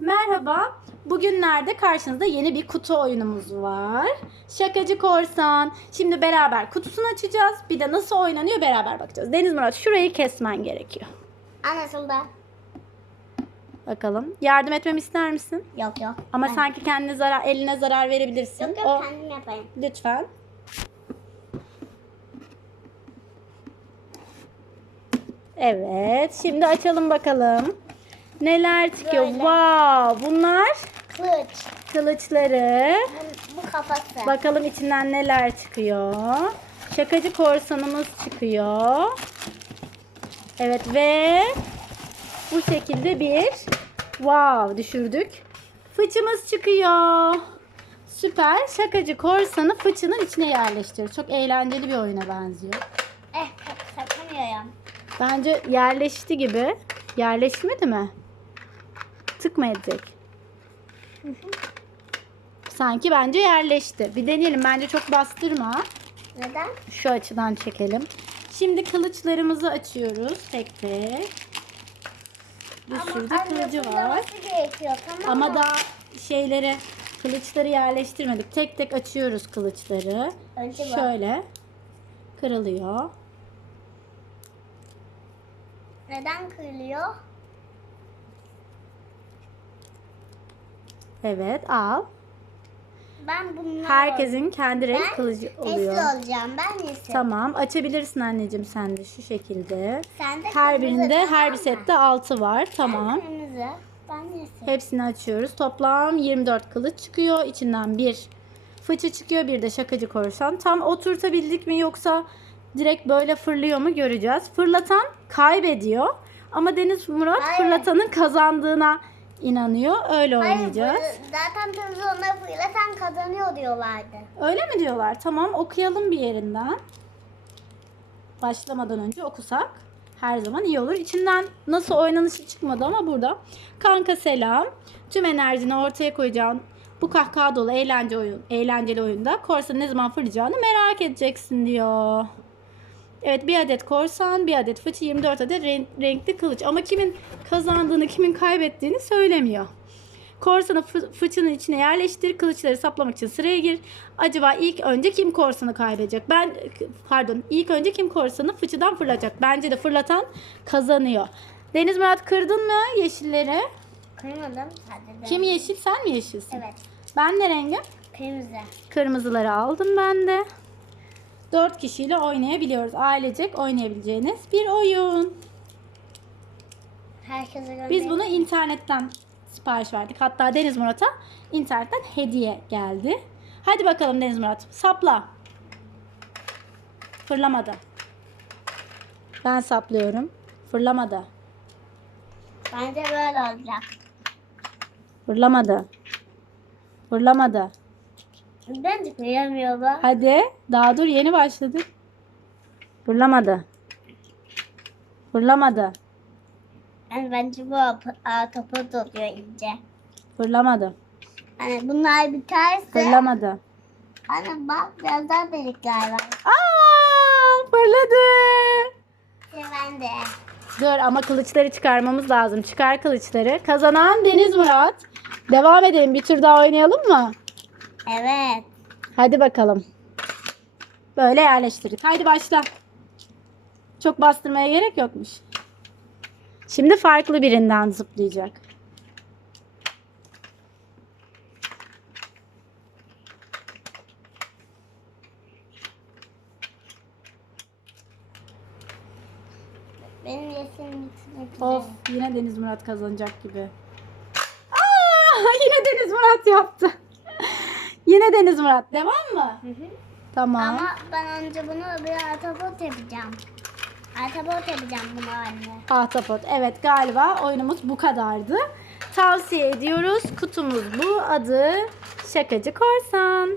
Merhaba. Bugünlerde karşınızda yeni bir kutu oyunumuz var. Şakacı Korsan. Şimdi beraber kutusunu açacağız. Bir de nasıl oynanıyor beraber bakacağız. Deniz Murat şurayı kesmen gerekiyor. Anasıldı. Bakalım. Yardım etmemi ister misin? Yok yok. Ama Ben- sanki kendine zarar, eline zarar verebilirsin. Yok yok O kendim yapayım. lütfen. Evet. Şimdi açalım bakalım. Neler çıkıyor? Böyle. Wow! Bunlar Kılıç. kılıçları. Bu, bu kafası. Bakalım içinden neler çıkıyor. Şakacı korsanımız çıkıyor. Evet ve bu şekilde bir wow düşürdük. Fıçımız çıkıyor. Süper. Şakacı korsanı fıçının içine yerleştiriyor. Çok eğlenceli bir oyuna benziyor. Eh satamıyorum. Bence yerleşti gibi. Yerleşmedi mi? Tık mı edecek? Sanki bence yerleşti. Bir deneyelim. Bence çok bastırma. Neden? Şu açıdan çekelim. Şimdi kılıçlarımızı açıyoruz tek tek. Bir sürü de kılıcı var. gerekiyor tamam Ama mı? daha şeyleri, kılıçları yerleştirmedik. Tek tek açıyoruz kılıçları. Önce bak. Şöyle kırılıyor. Neden kırılıyor? Evet al. Ben bunları Herkesin kendi renk Ben kılıcı oluyor. Nesli olacağım ben Nesli. Tamam açabilirsin anneciğim sen de şu şekilde. Sen de Her kırmızı, birinde tamam her mı? bir sette 6 var. Tamam. Ben kırmızı. Ben Nesli. Hepsini açıyoruz. Toplam 24 kılıç çıkıyor. İçinden bir fıçı çıkıyor. Bir de şakacı korsan. Tam oturtabildik mi yoksa direkt böyle fırlıyor mu göreceğiz. Fırlatan kaybediyor. Ama Deniz Murat Hayır. fırlatanın kazandığına inanıyor. Öyle Hayır oynayacağız. bu- zaten televizyonda fırlatan kazanıyor diyorlardı. Öyle mi diyorlar? Tamam okuyalım bir yerinden. Başlamadan önce okusak her zaman iyi olur. İçinden nasıl oynanışı çıkmadı ama burada. Kanka selam. Tüm enerjini ortaya koyacağın bu kahkaha dolu eğlence oyun, eğlenceli oyunda korsanın ne zaman fırlayacağını merak edeceksin diyor. Evet bir adet korsan, bir adet fıçı, 24 adet renk- renkli kılıç. Ama kimin kazandığını, kimin kaybettiğini söylemiyor. Korsanı fı- fıçının içine yerleştir. Kılıçları saplamak için sıraya gir. Acaba ilk önce kim korsanı kaybedecek? Ben pardon ilk önce kim korsanı fıçıdan fırlatacak? Bence de fırlatan kazanıyor. Deniz Murat kırdın mı yeşilleri? Kırmadım. Hadi de. Kim yeşil sen mi yeşilsin? Evet. Ben ne rengim? Kırmızı. Kırmızıları aldım ben de. 4 kişiyle oynayabiliyoruz. Ailecek oynayabileceğiniz bir oyun. Herkese. Biz bunu internetten sipariş verdik. Hatta Deniz Murat'a internetten hediye geldi. Hadi bakalım Deniz Murat. Sapla. Fırlamadı. Ben saplıyorum. Fırlamadı. Bence böyle olacak. Fırlamadı. Fırlamadı. Bence kıyamıyor bu. Hadi. Daha dur yeni başladık. Fırlamadı. Fırlamadı. Yani bence bu a, topu oluyor ince. Fırlamadı. Hani bunlar biterse. Fırlamadı. Hani bak biraz daha delikler var. Aa, fırladı. İşte ben de. Dur ama kılıçları çıkarmamız lazım. Çıkar kılıçları. Kazanan Deniz Murat. Devam edelim. Bir tur daha oynayalım mı? Evet. Hadi bakalım. Böyle yerleştirdik. Haydi başla. Çok bastırmaya gerek yokmuş. Şimdi farklı birinden zıplayacak. Benim yeşilim bitmek Of yine Deniz Murat kazanacak gibi. Aa, yine Deniz Murat yaptı. Yine Deniz Murat. Devam mı? Tamam. Ama ben önce bunu bir ahtapot yapacağım. Ahtapot yapacağım bunu anne. Ahtapot. Evet galiba oyunumuz bu kadardı. Tavsiye ediyoruz. Kutumuz bu. Adı Şakacı Korsan.